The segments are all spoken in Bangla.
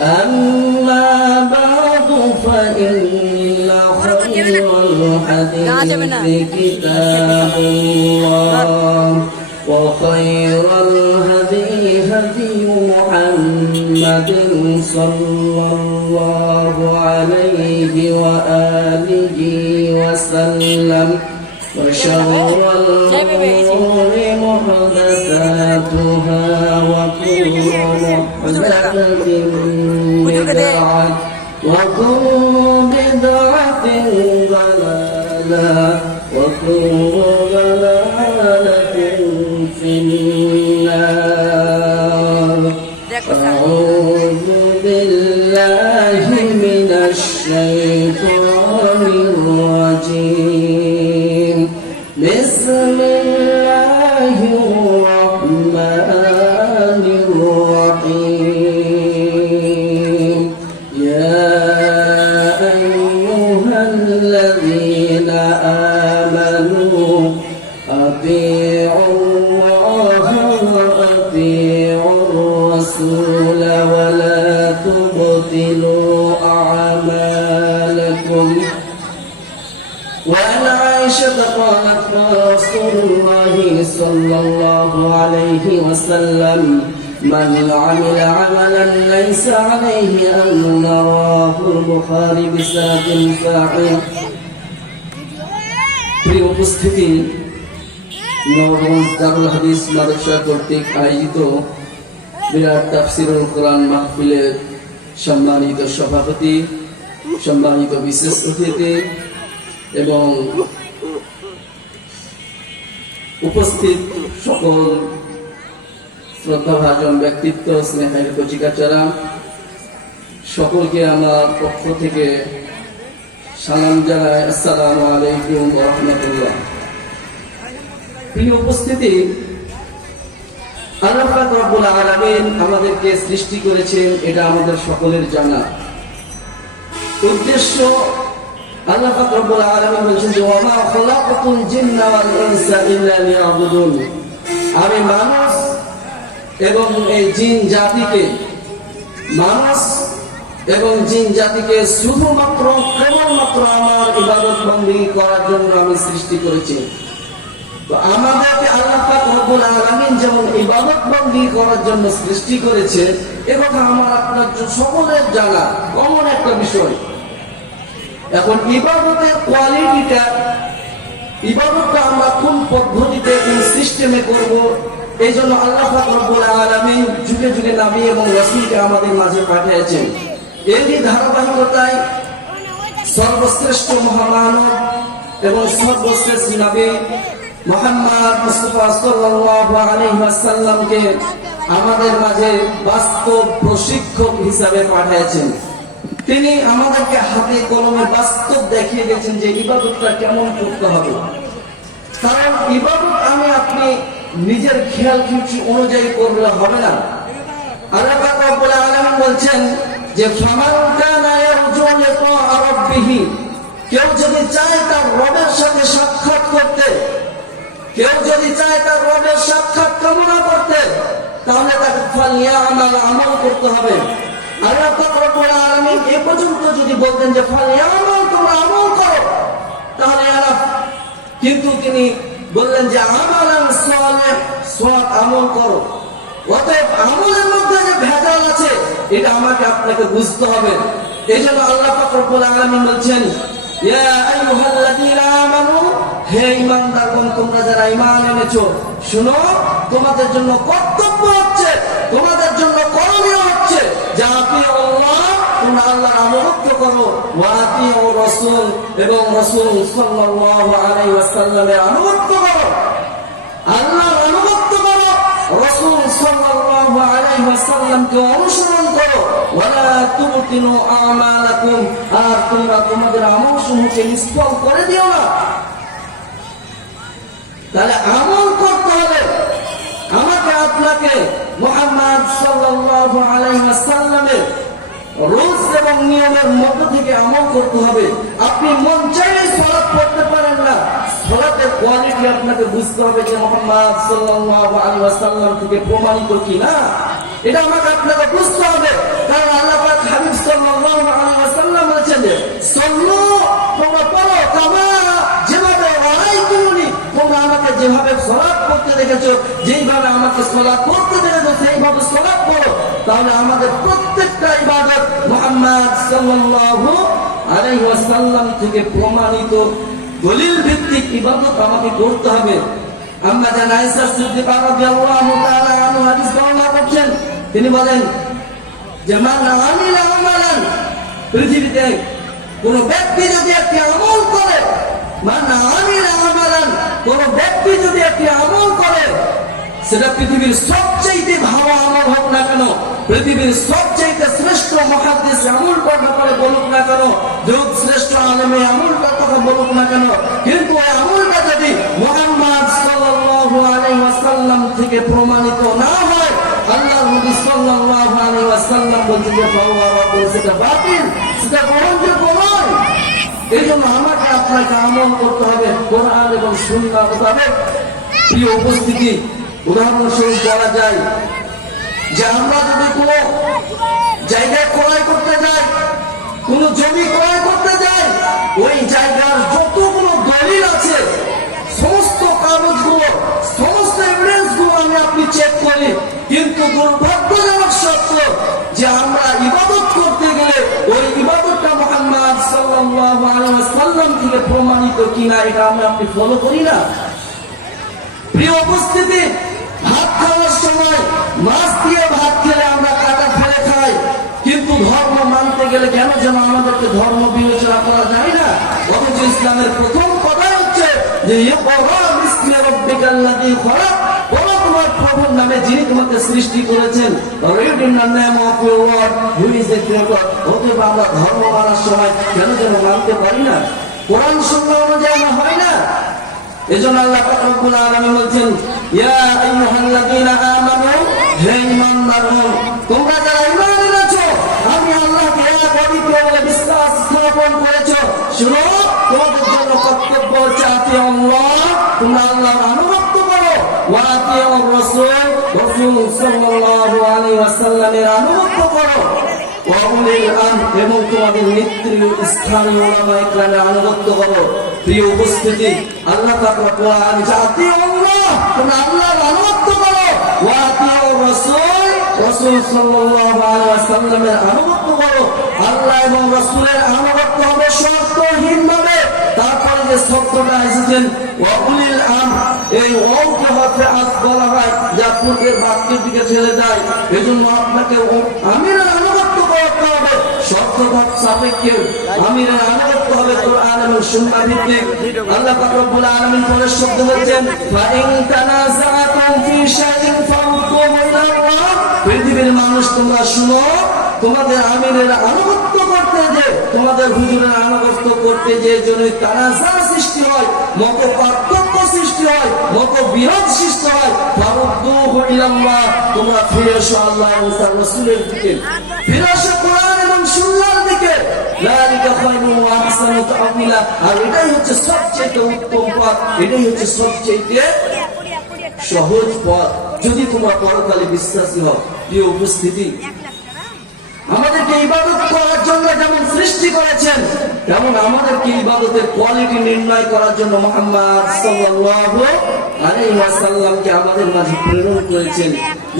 أما بعد فإن خير الحديث كتاب الله وخير الهدي هدي محمد صلى الله عليه وآله وسلم وشر الأمور محدثاتها وكل محدثة بدعة وكل بدعة ضلالة وكل ضلالة في النار. أعوذ بالله من الشيطان الرجيم. بسم الله الرحمن الرحيم. يا أيها الذين آمنوا أطيعوا الله وأطيعوا الرسول ولا تبطلوا أعمالكم. وعن عائشة قالت قال رسول الله صلى الله عليه وسلم من عمل عملا ليس عليه أمرنا رواه البخاري بسند صحيح. প্রিয় উপস্থিতি, নবগঞ্জ দারুল হাদিস মাদ্রাসা কর্তৃক আয়োজিত বিরাট তাফসিরুল কোরআন মাহফিলের সম্মানিত সভাপতি, সম্মানিত বিশেষ অতিথি এবং উপস্থিত সকল শ্রদ্ধাভাজন ব্যক্তিত্ব, স্নেহের কচিকাচারা, সকলকে আমার পক্ষ থেকে সালাম জানাই। আসসালামু আলাইকুম ওয়া রাহমাতুল্লাহ। প্রিয় উপস্থিতি, আল্লাহ পাক রব্বুল আলামিন আমাদেরকে সৃষ্টি করেছেন, এটা আমাদের সকলের জানা। উদ্দেশ্য, আল্লাহ পাক রব্বুল আলামিন বলেছেন যে ওয়া মা খালাকাতুল জিন্না ওয়াল ইনসা ইল্লা লিয়াবুদুন। আমি মানুষ এবং এই জিন জাতিকে, মানুষ এবং জিন জাতিকে শুধুমাত্র কেবলমাত্র আমার ইবাদত বন্দী করার জন্য আমি সৃষ্টি করেছি। তো আমাদেরকে আল্লাহ পাক রব্বুল আলামিন যেমন ইবাদত বন্দী করার জন্য সৃষ্টি করেছে, একথা আমার আপনার সকলের জানা কমন একটা বিষয়। এখন ইবাদতের কোয়ালিটিটা, ইবাদতটা আমরা কোন পদ্ধতিতে, কোন সিস্টেমে করব, এই জন্য আল্লাহ পাক রব্বুল আলামিন যুগে যুগে নবী এবং রাসূলকে আমাদের মাঝে পাঠিয়েছেন। এরই ধারাবাহিকতায় সর্বশ্রেষ্ঠ মহামানব এবং সর্বশ্রেষ্ঠ নবী মুহাম্মদ মুস্তাফা সাল্লাল্লাহু আলাইহি ওয়াসাল্লামকে আমাদের মাঝে বাস্তব প্রশিক্ষক হিসাবে পাঠিয়েছেন। তিনি আমাদেরকে হাতে কলমে বাস্তব দেখিয়ে দিয়েছেন যে ইবাদতটা কেমন করতে হবে। কারণ ইবাদত আমি আপনি নিজের খেয়াল খুশি অনুযায়ী করলে হবে না। আল্লাহ পাক রব্বুল আলামিন বলছেন যে ফামান কানা ইয়ারজু লিকা রাব্বিহি, কেউ যদি চায় তার রবের সাথে সাক্ষাৎ করতে, কেউ যদি চায় তার রবের সাক্ষাৎ কামনা করতে, তাহলে তাকে ফালিয়ামাল, আমল করতে হবে। আল্লাহ পাক রব্বুল আলামিন এ পর্যন্ত যদি বলতেন যে ফালিয়ামাল, তোমরা আমল করো, তাহলে কিন্তু তিনি বললেন যে আমালান সালেহ, সৎ আমল করো। অতএব আমলের মধ্যে যে ভেজাল আছে এটা আমাকে আপনাকে বুঝতে হবে। এই জন্য আল্লাহ পাক রব্বুল আলামিন বলছেন ইয়া আইয়ুহাল্লাযীনা আমানু, হে ঈমানদারগণ, তোমরা যারা ঈমান এনেছো, শুনো, তোমাদের জন্য কর্তব্য হচ্ছে, তোমাদের জন্য করণীয় হচ্ছে যে আতিউল্লাহ, তোমরা আল্লাহর আনুগত্য করো, ওয়া আতিউর রাসূল, এবং রাসূল সাল্লাল্লাহু আলাইহি ওয়াসাল্লামের আনুগত্য করো। আল্লাহর আনুগত্য করো, রাসূল সাল্লাল্লাহু আলাইহি ওয়াসাল্লামকে অনুসরণ করো। ওয়ালা তুবতিলু আমালাকুম, আর তোমরা তোমাদের আমলসমূহকে নিষ্ফল করে দিও না। তাহলে আমল করতে হবে। আমাকে আপনাকে মুহাম্মদ সাল্লাল্লাহু আলাইহি ওয়াসাল্লামের রুলস এবং নিয়মের মধ্য থেকে আমল করতে হবে। আপনি মন চাইলে সালাত পড়তে পারেন না, সালাতের কোয়ালিটি আপনাকে বুঝতে হবে যে মুহাম্মদ সাল্লাল্লাহু আলাইহি ওয়াসাল্লাম থেকে প্রমাণিত কিনা। এটা আমাকে আপনাকে বুঝতে হবে। কারণ আল্লাহ পাক হাবিব সাল্লাল্লাহু আলাইহি ওয়াসাল্লাম বলেছেন যে সল্লু, তোমরা পড়ো কামা, যেভাবে রাআইতুমুনি, তোমরা আমাকে যেভাবে সালাত করতে দেখেছো, যেইভাবে আমাকে সালাত করতে দেখেছো সেইভাবে সালাত করো। তাহলে আমাদের প্রত্যেকটা ইবাদত মুহাম্মদ সাল্লাল্লাহু আলাইহি ওয়াসাল্লাম থেকে প্রমাণিত দলিল ভিত্তিক ইবাদত আমাকে করতে হবে। আম্মা জান আয়েশা সিদ্দিকা রাদিয়াল্লাহু তাআলা আনহা হাদিস বর্ণনা করছেন, তিনি বলেন যে মান আমিলা আমালান, পৃথিবীতে কোন ব্যক্তি যদি একটি আমল করে, মান আমিলা আমালান, কোন ব্যক্তি যদি একটি আমল করে, সেটা পৃথিবীর সবচেয়ে ভালো আমল হোক না কেন, পৃথিবীর সবচেয়ে শ্রেষ্ঠ মুহাদ্দিস আমলটার ব্যাপারে বলুক না কেন, যুগ শ্রেষ্ঠ আলেমে আমলটার কথা বলুক না কেন, কিন্তু ওই আমলটা যদি মুহাম্মদ সাল্লাল্লাহু আলাইহি ওয়াসাল্লাম থেকে প্রমাণিত না হয়, আল্লাহর নবী সাল্লাল্লাহু আলাইহি ওয়াসাল্লাম বলছেন যে সেটা বাতিল, সেটা গ্রহণযোগ্য নয়। এই জন্য আমাকে আপনাকে আমল করতে হবে কোরআন এবং সুন্নাহ মোতাবেক। প্রিয় উপস্থিতি, উদাহরণস্বরূপ বলা যায় যে আমরা যদি কোনো জায়গায় ক্রয় করতে যাই, কোন জমি ক্রয় করতে যাই, ওই জায়গার যতগুলো দলিল আছে, সমস্ত কাগজগুলো, সমস্ত এভিডেন্স গুলো আমি আপনি চেক করি, কিন্তু দুর্ভাগ্যজনক সত্য যে আমরা ইবাদত করতে গেলে ওই ইবাদতটা মুহাম্মদ সাল্লাল্লাহু আলাইহি ওয়াসাল্লাম থেকে প্রমাণিত কিনা এটা আমরা আপনি ফলো করি না। প্রিয় উপস্থিতি, ভাত খাওয়ার সময় মাছ দিয়ে ভাত খেলে আমরা কাটা ফেলে খাই, কিন্তু ধর্ম মানতে গেলে কেন যেন আমাদেরকে ধর্ম বিবেচনা করা যায় না। অথচ ইসলামের প্রথম কথাই হচ্ছে যে তোমার প্রভুর নামে যিনি তোমাকে সৃষ্টি করেছেন, অতএব আমরা ধর্ম মানার সময় কেন যেন মানতে পারি না, কোরআন সুন্নাহ অনুযায়ী আমরা হয় না। এজন্য আল্লাহ পাক রব্বুল আলামিন বলেন, ইয়া আইয়ুহাল্লাযীনা আমানু, হে ঈমানদারগণ, তোমরা যারা ঈমান এনেছো, আমি আল্লাহকে এক অদ্বিতীয় বলে বিশ্বাস স্থাপন করেছো, শুনো, তোমাদের জন্য কর্তব্য হচ্ছে আতিউল্লাহ, তোমরা আল্লাহর আনুগত্য করো, ওয়া আতিউর রাসূল, রাসূল সাল্লাল্লাহু আলাইহি ওয়াসাল্লামের আনুগত্য করো, ওয়া উলিল আমর, এবং তোমাদের নেতৃস্থানীয় উলামায়ে কেরামের আনুগত্য করো। প্রিয় উপস্থিতি, আল্লাহ পাক কোরআন আতিউল্লাহ, তোমরা আল্লাহর আনুগত্য করো, ওয়া আতিউর রাসূল, রাসূল সাল্লাল্লাহু আলাইহি ওয়াসাল্লামের আনুগত্য করো। আল্লাহ এবং রাসূলের আনুগত্য হবে শর্তহীনভাবে। তারপরে যে শব্দটা এসেছেন ওয়া উলিল আমর, এই ওকে হতে আত বলা হয় যা পূর্বের বাক্যের দিকে ঠেলে যায়। এজন্য আপনাকে আমিরের আনুগত্য করতে হবে, শর্তভাব সাপেক্ষে আমিরের আনুগত্য হবে কোরআন এবং সুন্নাহ ভিত্তিক। আল্লাহ পাক রব্বুল আলামিন পরের শব্দ বলেছেন, ফা ইন তানাযাআতুম ফি শাইইন ফারুদ্দুহু ইলাল্লাহ, পৃথিবীর মানুষ তোমরা শুনো, তোমাদের আমিরের আনুগত্য করতে যে, তোমাদের হুজুরের আনুগত্য করতে যে জন্য তানাজা সৃষ্টি হয়, মত পার্থক্য সৃষ্টি হয়, মত বিরোধ সৃষ্টি হয়, ফারুদ্দুহু ইলাল্লাহ, তোমরা ফিরে এসো আল্লাহ এবং তার রাসূলের দিকে, ফিরে এসো কোরআন এবং সুন্নাহর দিকে। যালিকা খায়রুন ওয়া আহসানু তা'ওয়িলা, আর এটাই হচ্ছে সবচেয়ে উত্তম পথ, এটাই হচ্ছে সবচেয়ে সহজ পথ, যদি তোমরা পরকালে বিশ্বাসী হও। প্রিয় উপস্থিতি, আমাদেরকে ইবাদত করার জন্য যেমন সৃষ্টি করেছেন, তেমন আমাদেরকে ইবাদতের কোয়ালিটি নির্ণয় করার জন্য মুহাম্মদ সাল্লাল্লাহু আলাইহি ওয়াসাল্লামকে আমাদের মাঝে প্রেরণ করেছেন।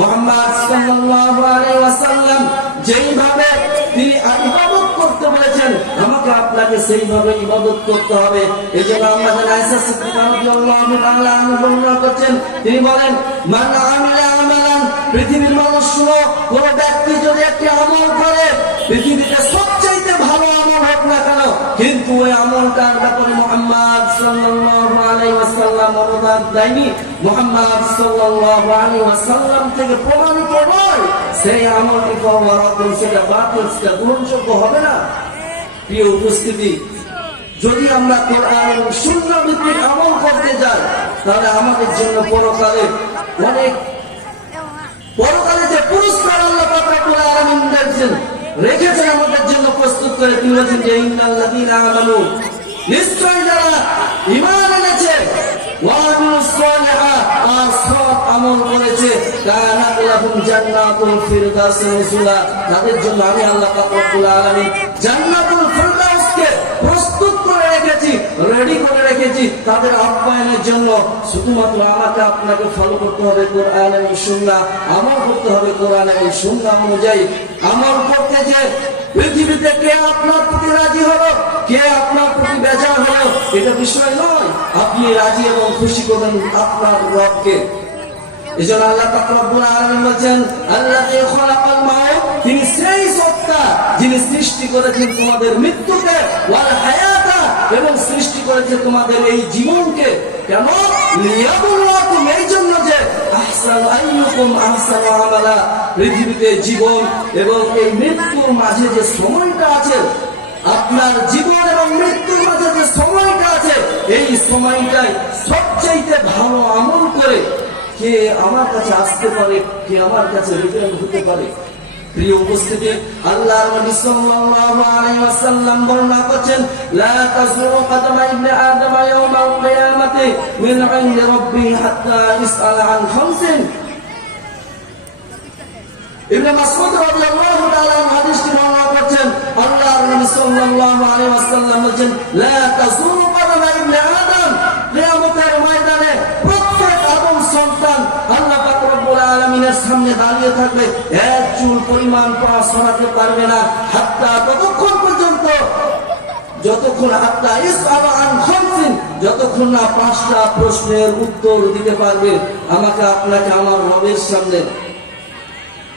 মুহাম্মদ সাল্লাল্লাহু আলাইহি ওয়াসাল্লাম যেইভাবে তিনি ইবাদত করতে বলেছেন, আমাকে আপনাকে সেইভাবে ইবাদত করতে হবে। এজন্য আম্মা জান আয়েশা সিদ্দিকা রাদিয়াল্লাহু তাআলা আনহা বর্ণনা করছেন, তিনি বলেন, মান আমিলা আমালান, পৃথিবীর মানুষ শুনো, কোন ব্যক্তি যদি একটি আমল করে, পৃথিবীতে সবচাইতে ভালো আমল হোক না কেন, কিন্তু ওই আমলটার ব্যাপারে মুহাম্মদ সাল্লাল্লাহু আলাইহি ওয়াসাল্লাম অনুমোদন দেয়নি, মুহাম্মদ সাল্লাল্লাহু আলাইহি ওয়াসাল্লাম থেকে প্রমাণিত নয়, সেই আমলটি কওয়ারাতুন, সেটা বাতিল, সেটা গ্রহণযোগ্য হবে না। প্রিয় উপস্থিতি, যদি আমরা কোরআন এবং সুন্নাহ ভিত্তিক আমল করতে যাই, তাহলে আমাদের জন্য পরকালে যে পুরস্কার আল্লাহ পাক রব্বুল আলামিন রেখেছেন আমাদের জন্য প্রস্তুত করে, তিনি বলেছেন যে ইন্নাল্লাযীনা আমানু, নিশ্চয় যারা ঈমান এনেছে, ওয়া আমিলুস সালিহাত, আর সৎ আমল করেছে, কানাত লাহুম লাহুম জান্নাতুল ফিরদাউস নুজুলা, তাদের জন্য আমি আল্লাহ পাক রব্বুল আলামিন জান্নাতুল ফিরদাউসকে প্রস্তুত করে রেখেছি, রেডি করে রেখেছি তাদের আপ্যায়নের জন্য। শুধুমাত্র আমাকে আপনাকে ফলো করতে হবে কোরআন এবং সুন্নাহ, আমল করতে হবে কোরআন এবং সুন্নাহ অনুযায়ী। আমল করতে যে পৃথিবীতে কে আপনার প্রতি রাজি হলো, কে আপনার প্রতি বেজার হলো, এটা বিষয় নয়। আপনি রাজি এবং খুশি করবেন আপনার রবকে। এজন্য আল্লাহ পাক রব্বুল আলামিন বলেন, আল্লাযী খালাকাল মাউত, তিনি সেই সত্তা যিনি সৃষ্টি করেছেন তোমাদের মৃত্যুকে, ওয়াল হায়াতা, এবং সৃষ্টি করেছেন তোমাদের এই জীবনকে। কেন? লিয়াবলুয়াকুম, এই জন্য যে আহসানু আইয়ুকুম আহসানু আমালা, পৃথিবীতে জীবন এবং এই মৃত্যুর মাঝে যে সময়টা আছে, আপনার জীবন এবং মৃত্যুর মাঝে যে সময়টা আছে, এই সময়টাই সবচাইতে ভালো আমল করে কে আমার কাছে আসতে পারে, কে আমার কাছে রিটার্ন হতে পারে। প্রিয় উপস্থিতি, আল্লাহর নবী সাল্লাল্লাহু আলাইহি ওয়াসাল্লাম বর্ণনা করেছেন, লা তাজুরু কদমা ইবনে আদম ইয়াউমাল কিয়ামাতি মিন ইনদি রাব্বি হাত্তা ইসআলা আন খামসিন। ইবনে মাসউদ রাদিয়াল্লাহু তাআলা হাদিসটি বর্ণনা করেছেন, আল্লাহর নবী সাল্লাল্লাহু আলাইহি ওয়াসাল্লাম বলেছেন, লা তাজুরু কদমা ইবনে আদম, কিয়ামতের ময়দানে প্রত্যেক আদম সন্তান আল্লাহ পাক রব্বুল আলামিনের সামনে দাঁড়িয়ে থাকবে, এক চুল পরিমাণ পা সরাতে পারবে না, হাত্তা ততক্ষণ পর্যন্ত, যতক্ষণ হাত্তা ইসআলা আন খামসিন, যতক্ষণ না 5টা প্রশ্নের উত্তর দিতে পারবে আমাকে আপনাকে আমার রবের সামনে।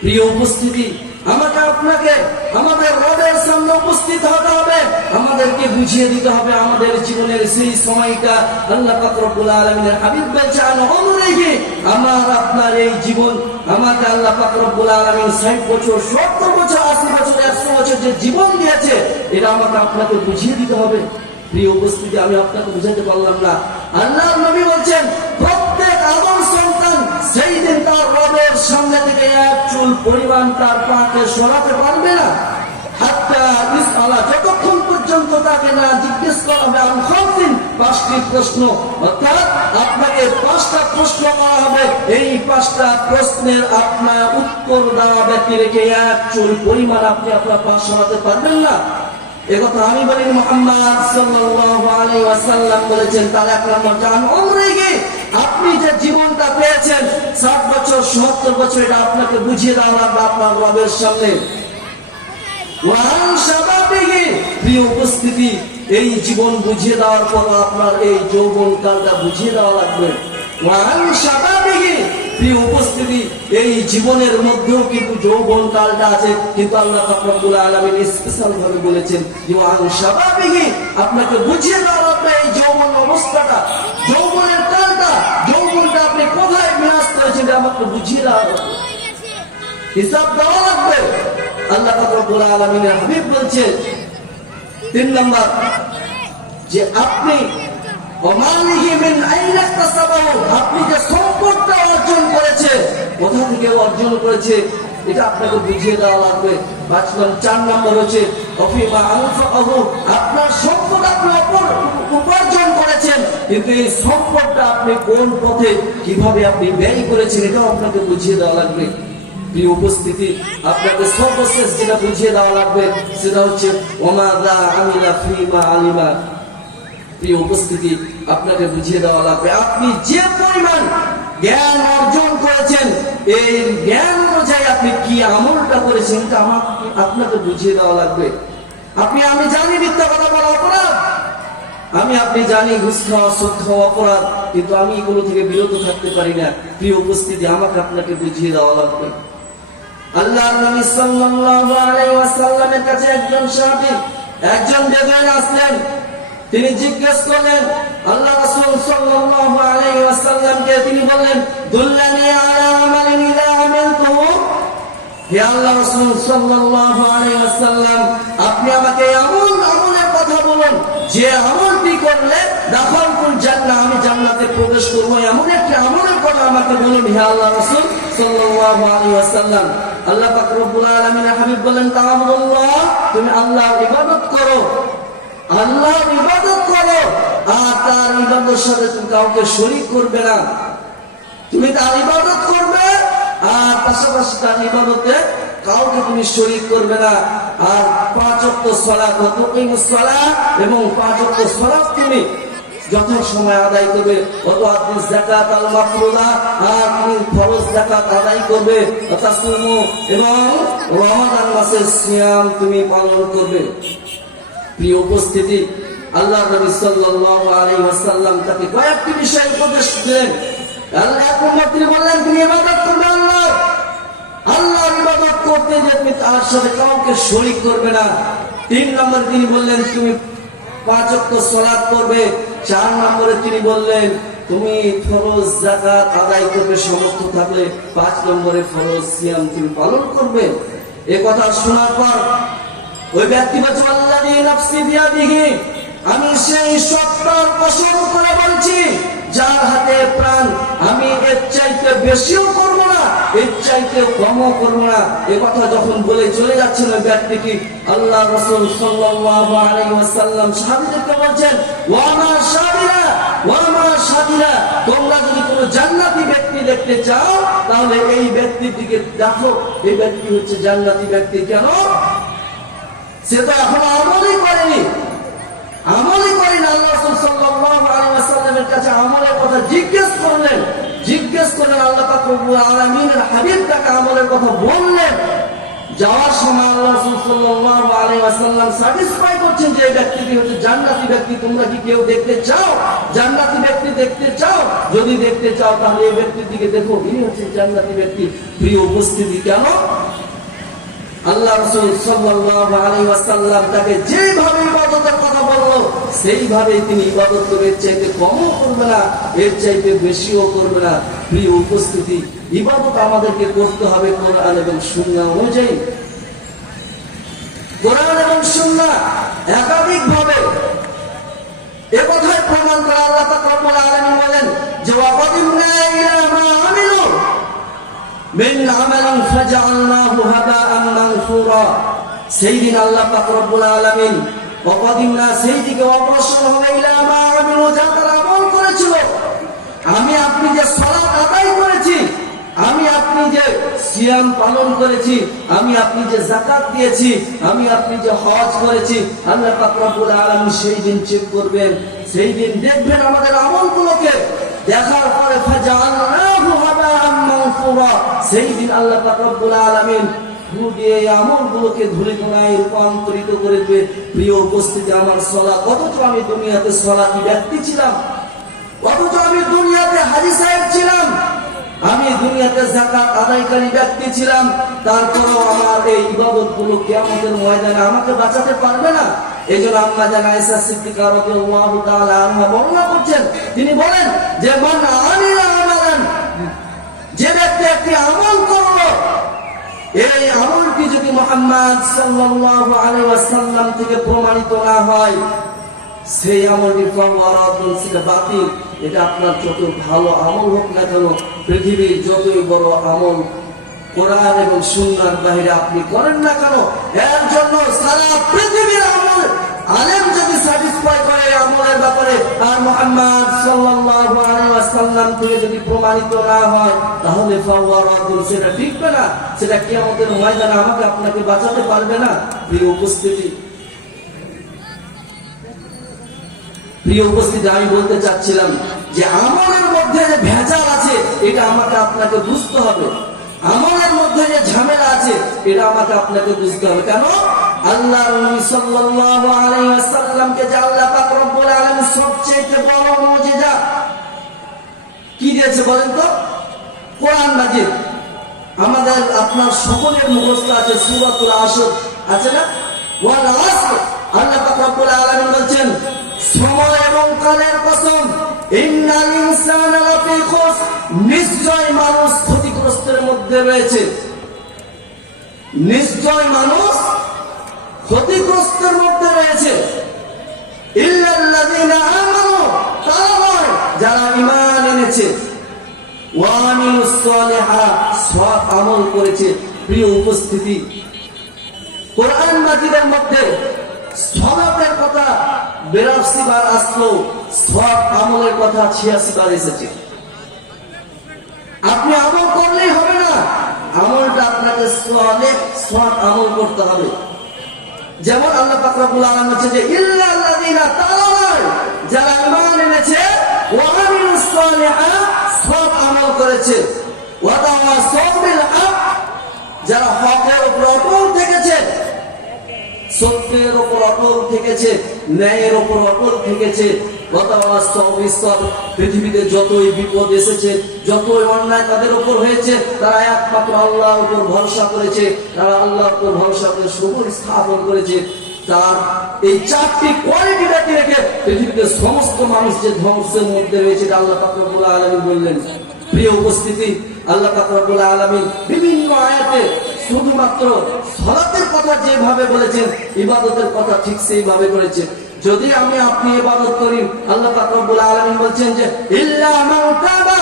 প্রিয় উপস্থিতি, আমাকে আপনাকে আমাদের রবের সামনে উপস্থিত হতে হবে, আমাদেরকে বুঝিয়ে দিতে হবে আমাদের জীবনের সেই সময়টা। আল্লাহ পাক রব্বুল আলামিনের হাবিব বলেছেন, অনুযায়ী আমার আপনার এই জীবন, আমাকে আল্লাহ পাক রব্বুল আলামিন 60 বছর, 70 বছর, 80 বছর, 100 বছর যে জীবন দিয়েছে, এটা আমাকে আপনাকে বুঝিয়ে দিতে হবে। প্রিয় উপস্থিতি, আমি আপনাকে বুঝাতে পারলাম না। আল্লাহর নবী বলছেন, প্রত্যেক আদম সন্তান সেই দিন তার রবের সামনে থেকে এক চুল পরিমাণ তার পাকে সরাতে পারবে না, হাত্তা ইসআলা, যতক্ষণ পর্যন্ত তাকে না জিজ্ঞেস করা হবে আন খামসিন, 5টি প্রশ্ন। অর্থাৎ আপনাকে 5টা প্রশ্ন করা হবে, এই 5টা প্রশ্নের আপনার উত্তর দেওয়া ব্যক্তি রেখে এক চুল পরিমাণ আপনি আপনার পা সরাতে পারবেন না। একথা আমি বলি, মুহাম্মদ সাল্লাল্লাহু আলাইহি ওয়াসাল্লাম বলেছেন। তার 1 নম্বর জান অনুযায়ী আপনি যে জীবনটা পেয়েছেন 60 বছর, 70 বছর, এটা আপনাকে বুঝিয়ে দেওয়া লাগবে আপনার রবের সামনে। ওয়ান শাবাবিহি, প্রিয় উপস্থিতি, এই জীবন বুঝিয়ে দেওয়ার পর আপনার এই যৌবন কালটা বুঝিয়ে দেওয়া লাগবে। ওয়ান শাবাবিহি, প্রিয় উপস্থিতি, এই জীবনের মধ্যেও কিন্তু যৌবন কালটা আছে, কিন্তু আল্লাহ পাক রব্বুল আলামিন স্পেশাল ভাবে বলেছেন যে ওয়ান শাবাবিহি, আপনাকে বুঝিয়ে দেওয়া লাগবে এই যৌবন অবস্থাটা, যৌবনের কালটা, যৌবনটা আপনি কোথায় বিনাশ করেছেন, আমাকে বুঝিয়ে দেওয়া লাগবে, হিসাব দেওয়া লাগবে। আল্লাহ পাক রব্বুল আলামিনের হাবিব বলছেন 3 নম্বর, যে আপনি আপনি যে সম্পদটা অর্জন করেছে, কোথা থেকে অর্জন করেছে, এটা আপনাকে বুঝিয়ে দেওয়া লাগবে। 4 নম্বর হচ্ছে আপনার সম্পদ আপনি উপার্জন করেছেন, কিন্তু এই সম্পদটা আপনি কোন পথে কিভাবে আপনি ব্যয় করেছেন, এটাও আপনাকে বুঝিয়ে দেওয়া লাগবে। প্রিয় উপস্থিতি, আপনাকে সর্বশেষ যেটা বুঝিয়ে দেওয়া লাগবে সেটা হচ্ছে ওমাদা আমিলা ফিমা আলিমা। প্রিয় উপস্থিতি, আপনাকে বুঝিয়ে দেওয়া লাগবে আপনি যে পরিমাণ জ্ঞান অর্জন করেছেন, এই জ্ঞান অনুযায়ী আপনি কি আমলটা করেছেন, এটা আপনাকে বুঝিয়ে দেওয়া লাগবে। আমি জানি মিথ্যা কথা বলা অপরাধ, আপনি জানি ঘুষ খাওয়া, সুদ খাওয়া অপরাধ, কিন্তু আমি এগুলো থেকে বিরত থাকতে পারি না। প্রিয় উপস্থিতি, আমাকে আপনাকে বুঝিয়ে দেওয়া লাগবে। আল্লাহর নবী সাল্লাল্লাহু আলাইহি ওয়াসাল্লামের কাছে একজন সাহাবী, একজন বেদুইন আসলেন। তিনি জিজ্ঞেস করলেন আল্লাহ রাসূল সাল্লাল্লাহু আলাইহি ওয়াসাল্লামকে, তিনি বললেন, দুল্লানি আলা আমালিন ইযা আমিলতুহু, হে আল্লাহ রাসূল সাল্লাল্লাহু আলাইহি ওয়াসাল্লাম, আপনি আমাকে এমন আমলের কথা বলুন যে আমলটি করলে দাখালতুল জান্নাহ, আমি জান্নাতে প্রবেশ করব, এমন একটি আমলের কথা আমাকে বলুন হে আল্লাহ রাসূল সাল্লাল্লাহু আলাইহি ওয়াসাল্লাম। আল্লাহ পাক রব্বুল আলামিনের হাবিব বলেন, তাআবুদুল্লাহ, তুমি আল্লাহর ইবাদত করো, আল্লাহর ইবাদত করো, আর তার ইবাদতের সাথে তুমি কাউকে শরীক করবে না। তুমি তার ইবাদত করবে আর পাশাপাশি তার ইবাদতে কাউকে তুমি শরীক করবে না। আর 5 ওয়াক্ত সালাত তুকিমুস সালাহ, এবং 5 ওয়াক্ত সালাত তুমি যথাসময়ে আদায় করবে। অত আদিস যাকাত আল মাফরুদা, আর তুমি ফরজ যাকাত আদায় করবে। তাসুমু, এবং রমাদান মাসের সিয়াম তুমি পালন করবে। প্রিয় উপস্থিতি, আল্লাহ নবী সাল্লাল্লাহু আলাইহি ওয়াসাল্লাম তাকে কয়েকটি বিষয় উপদেশ দিলেন। আল্লাহ তিনি বললেন তুমি ইবাদত করবে আল্লাহর ইবাদত করতে যে তুমি তার সাথে কাউকে শরীক করবে না। 3 নম্বরে তিনি বললেন তুমি 5 ওয়াক্ত সালাত করবে। 4 নম্বরে তিনি বললেন তুমি ফরজ যাকাত আদায় করবে সমর্থ থাকলে। 5 নম্বরে ফরজ সিয়াম তুমি পালন করবে। এই কথা শোনার পর ওই ব্যক্তি বলছে আল্লাযী নাফসি বিয়াদিহি, আমি সেই সত্তার কসম করে বলছি যার হাতে প্রাণ, আমি এর চাইতে বেশিও করব না, এর চাইতে কমও করব না। এই কথা যখন বলে চলে যাচ্ছেন ওই ব্যক্তিটি, আল্লাহ রাসূল সাল্লাল্লাহু আলাইহি ওয়াসাল্লাম সাহাবীদেরকে বলছেন ওয়া মা শাবিরা, ওয়া মা শাবিরা, তোমরা যদি কোনো জান্নাতি ব্যক্তি দেখতে চাও তাহলে এই ব্যক্তির দিকে দেখো। এই ব্যক্তি হচ্ছে জান্নাতি ব্যক্তি। কেন? সে তো এখনো আমলই করেনি। আল্লাহ রাসূল সাল্লাল্লাহু আলাইহি ওয়াসাল্লামের কাছে আমলের কথা জিজ্ঞেস করলেন। আল্লাহ পাক রব্বুল আলামিনের হাবিব তাকে আমলের কথা বললেন। যাওয়ার সময় আল্লাহ রাসূল সাল্লাল্লাহু আলাইহি ওয়াসাল্লাম স্যাটিসফাই করছেন যে এই ব্যক্তিটি হচ্ছে জান্নাতি ব্যক্তি। তোমরা কি কেউ দেখতে চাও? জান্নাতি ব্যক্তি দেখতে চাও? যদি দেখতে চাও তাহলে এই ব্যক্তির দিকে দেখো, ইনি হচ্ছে জান্নাতি ব্যক্তি। প্রিয় উপস্থিতি, কেন? আল্লাহ রাসূল সাল্লাল্লাহু আলাইহি ওয়াসাল্লাম তাকে যেভাবে ইবাদতের কথা বললো সেইভাবে তিনি ইবাদত করবে। এর চাইতে কমও করবে না, এর চাইতে বেশিও করবে না। প্রিয় উপস্থিতি, ইবাদত আমাদেরকে করতে হবে কোরআন এবং সুন্নাহ অনুযায়ী। কোরআন এবং সুন্নাহ একাধিকভাবে এ কথাই প্রমাণ করে আল্লাহ পাক রব্বুল আলামিন বলেন যে ওয়াকাদিমনা ইলা মা আমিলু মিন আমালিন ফাজআলনাহু হাবাআন মানসুরা। সেই দিন আল্লাহ পাক রব্বুল আলামিন ওয়াকাদিমনা, সেই দিকে অগ্রসর হবে, ইলা মা আমিলু, যা তারা আমল করেছিল। আমি আপনি যে সালাত আদায় করেছি, আমি আপনি যে সিয়াম পালন করেছি, আমি আপনি যে যাকাত দিয়েছি, আমি আপনি যে হজ করেছি, আল্লাহ পাক রব্বুল আলামিন সেই দিন চেক করবেন। সেই দিন দেখবেন আমাদের আমলগুলোকে। দেখার পরে ফাজআলনাহু হাবাআন মানসুরা, সেই দিন আল্লাহ পাক রব্বুল আলামিন দিয়ে আমলগুলোকে ধুলি ধুলায় রূপান্তরিত করে দেবে। প্রিয় উপস্থিতি, আমার সালাত, অথচ আমি দুনিয়াতে সালাতি ব্যক্তি ছিলাম, অথচ আমি দুনিয়াতে হাজী সাহেব ছিলাম, আমি দুনিয়াতে যাকাত আদায়কারী ব্যক্তি ছিলাম, তারপরেও আমার এই ইবাদতগুলো কিয়ামতের ময়দানে আমাকে বাঁচাতে পারবে না। এইজন্য আম্মা জান আয়েশা সিদ্দিকা রাদিয়াল্লাহু তাআলা আনহা বর্ণনা করছেন, তিনি বলেন যে মান আমিলা আমালান, যে ব্যক্তি একটি আমল করলো, এই আমলটি যদি মুহাম্মদ সাল্লাল্লাহু আলাইহি ওয়াসাল্লাম থেকে প্রমাণিত না হয়, সেই আমলটি ফাওয়ারাতুন, সেটা বাতিল। এটা আপনার যত ভালো আমল হোক না কেন, পৃথিবীর যতই বড় আমল কোরআন এবং সুন্নাহর বাইরে আপনি করেন না কেন, এর জন্য সারা পৃথিবীর আমল আলেম যদি স্যাটিসফাই করে আমলের ব্যাপারে, আর মুহাম্মদ সাল্লাল্লাহু আলাইহি ওয়াসাল্লাম থেকে যদি প্রমাণিত না হয়, তাহলে ফাওয়ারাতুন, সেটা টিকবে না, সেটা কিয়ামতের ময়দানে আমাকে আপনাকে বাঁচাতে পারবে না। প্রিয় উপস্থিতি, আমি বলতে চাচ্ছিলাম যে আমলের মধ্যে যে ভেজাল আছে এটা আমাকে আপনাকে বুঝতে হবে। আমলের মধ্যে যে ঝামেলা আছে এটা আমাকে আপনাকে বুঝতে হবে। কেন? আল্লাহ নবী সাল্লাল্লাহু আলাইহি ওয়াসাল্লামকে যে আল্লাহ পাক রব্বুল আলামিন সবচেয়ে বড় মুজিজা কি দিয়েছে বলেন তো? কোরআন মাজিদ। আমাদের আপনার সকলের মুখস্থ আছে সূরাতুল আসর, আছে না? ওয়াল আসর, আল্লাহ পাক রব্বুল আলামিন বলছেন সময় এবং কালের কসম, ইন্নাল ইনসানা লাফি খুসর, নিশ্চয় মানুষ ক্ষতিগ্রস্তের মধ্যে রয়েছে। নিশ্চয় মানুষ ক্ষতিগ্রস্তের মধ্যে রয়েছে। ইল্লাল্লাযীনা আমানু, তারা নয় যারা ঈমান এনেছে, ওয়া আমিলুস সালিহাত, সৎ আমল করেছে। প্রিয় উপস্থিতি, কোরআন মাজিদের মধ্যে সালাতের কথা 82 বার আসলো, সৎ আমলের কথা 86 বার এসেছে। আপনি আমল করলেই হবে না, আমলটা আপনাকে সালেহ সৎ আমল করতে হবে। যেমন আল্লাহ পাক রব্বুল আলামিন বলেছে যে ইল্লাল্লাযিনা তাআলা, যারা ঈমান এনেছে ওয়া আমিলুস সালিহাত, সৎ আমল করেছে, ওয়া তাওয়াসাউ বিল হক, যারা হকের উপর অটল থেকেছে, সত্যের উপর অটল থেকেছে, ন্যায়ের উপর অটল থেকেছে, পৃথিবীতে যতই বিপদ এসেছে, যতই অন্যায় তাদের উপর হয়েছে, তারা একমাত্র আল্লাহর উপর ভরসা করেছে, তারা আল্লাহর উপর ভরসা করে সবুর স্থাপন করেছে। তার এই চারটি কোয়ালিটি রেখে পৃথিবীতে সমস্ত মানুষ যে ধ্বংসের মধ্যে রয়েছে, আল্লাহ পাক রব্বুল আলামিন বললেন। প্রিয় উপস্থিতি, আল্লাহ পাক রব্বুল আলামিন বিভিন্ন আয়াতে শুধুমাত্র সালাতের কথা যেভাবে বলেছেন, ইবাদতের কথা ঠিক সেইভাবে করেছেন। যদি আমি আপনি ইবাদত করি, আল্লাহ পাক রব্বুল আলামিন বলছেন যে ইল্লা মান তাবা,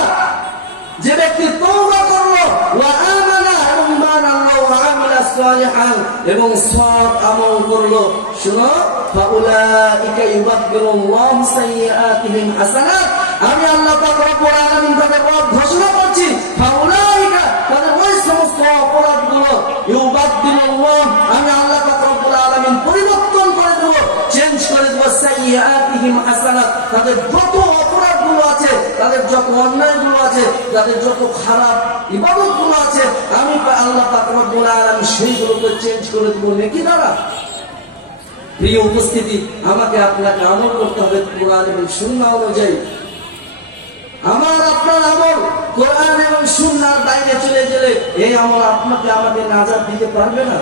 যে ব্যক্তি তওবা করলো, ওয়া আমানা, এবং ঈমান আনলো, ওয়া আমিলা সালিহান, এবং সৎ আমল করলো, শুনো, ফাউলাইকা ইউবাদদিলুল্লাহু সাইয়্যাতিহিম হাসানাত, আমি আল্লাহ পাক রব্বুল আলামিন তাদের রব ঘোষণা করছি, ফাউলাইকা, তাদের ওই সমস্ত অপরাধগুলো, ইউবাদদিলুল্লাহ, আমি আল্লাহ পাক রব্বুল আলামিন পরিবর্তন করে দেব, চেঞ্জ করে দেব, সাইয়্যাতিহিম হাসানাত, তাদের যত অপরাধগুলো আছে, তাদের যত অন্যায়গুলো আছে, তাদের যত খারাপ ইবাদতগুলো আছে, আমি আল্লাহ পাক রব্বুল আলামিন সেইগুলোকে চেঞ্জ করে দেব নেকি দ্বারা। প্রিয় উপস্থিতি, আমাকে আপনাকে আমল করতে হবে কোরআন এবং সুন্নাহ অনুযায়ী। আমার আপনার আমল কোরআন এবং সুন্নাহর বাইরে চলে গেলে এই আমল আপনাকে আমাকে নাজাত দিতে পারবে না।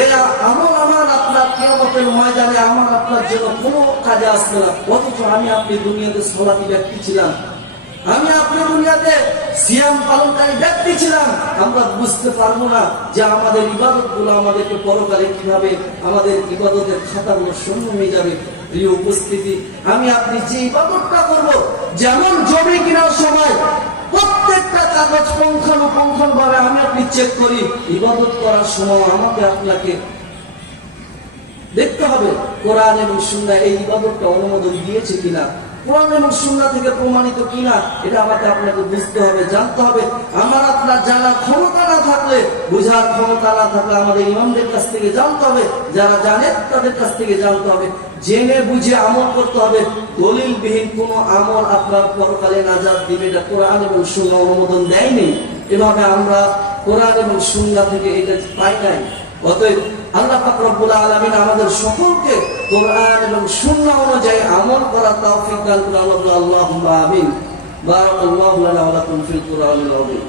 এই আমল আমার আপনার কিয়ামতের ময়দানে আমার আপনার জন্য কোনো কাজে আসবে না। অথচ আমি আপনি দুনিয়াতে সালাতি ব্যক্তি ছিলাম, আমি আপনি দুনিয়াতে সিয়াম পালনকারী ব্যক্তি ছিলাম, আমরা বুঝতে পারবো না যে আমাদের ইবাদতগুলো আমাদেরকে পরকালে কিভাবে আমাদের ইবাদতের খাতাগুলো শূন্য হয়ে যাবে। প্রিয় উপস্থিতি, আমি আপনি যে ইবাদতটা করব, যেমন জমি কেনার সময় প্রত্যেকটা কাগজ পুঙ্খানুপুঙ্খন ভাবে আমি আপনি চেক করি, ইবাদত করার সময় আমাকে আপনাকে দেখতে হবে কোরআন এবং সুন্নাহ এই ইবাদতটা অনুমোদন দিয়েছে কিনা, কোরআন এবং সুন্নাহ থেকে প্রমাণিত কিনা, এটা আমাকে আপনাকে বুঝতে হবে, জানতে হবে। আমার আপনার জানার ক্ষমতা না থাকলে, বুঝার ক্ষমতা না থাকলে আমাদের ইমামদের কাছ থেকে জানতে হবে, যারা জানে তাদের কাছ থেকে জানতে হবে, জেনে বুঝে আমল করতে হবে। দলিলবিহীন কোনো আমল আপনার পরকালে নাজাত দিবে, এটা কোরআন এবং সুন্নাহ অনুমোদন দেয়নি। এভাবে আমরা কোরআন এবং সুন্নাহ থেকে এটা পাই নাই। অতএব আল্লাহ পাক রব্বুল আলামিন আমাদের সকলকে কোরআন এবং সুন্নাহ অনুযায়ী আমল করার তৌফিক দান করুন। আল্লাহুম্মা আমিন। বারাকাল্লাহু লানা ওয়া লাকুম ফিল কুরআনিল আযীম।